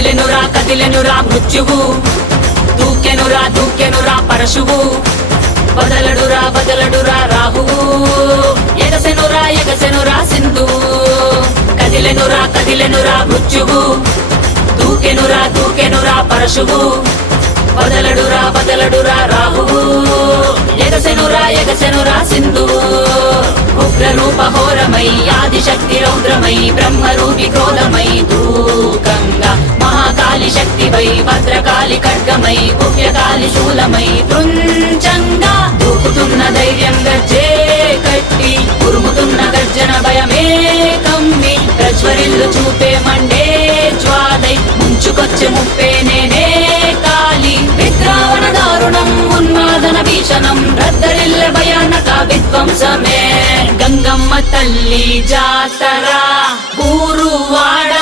కదిలెనురా మృత్యువు, దూకెనురా పరశువు, వదలడురా రాహువు, ఎగసెనురా సింధువు. కదిలెనురా మృత్యువు, దూకెనురా పరశువు, వదలడురా రాహువు, ఎగసెనురా సింధువు. ఉగ్రరూప ఘోరమై ఆదిశక్తి రౌద్రమై బ్రహ్మరూపి క్రోధమై దూకంగా మహాకాళి శక్తివై భద్రకాళి ఖడ్గమై గుహ్యకాళి శూలమై కృంచంగా దూకుతున్న ధైర్యం గర్జే కట్టి ఉరుముతున్న గర్జన భయమే కమ్మి ప్రజ్వరిల్లు చూపే మండే జ్వాలై ముంచుకొచ్చే ముప్పే నేనే కాళి. విద్రావణ దారుణం ఉన్మాదన భీషణం రద్దరిల్ల భయానక విధ్వంసమే. గంగమ్మ తల్లి జాతర ఊరు వాడ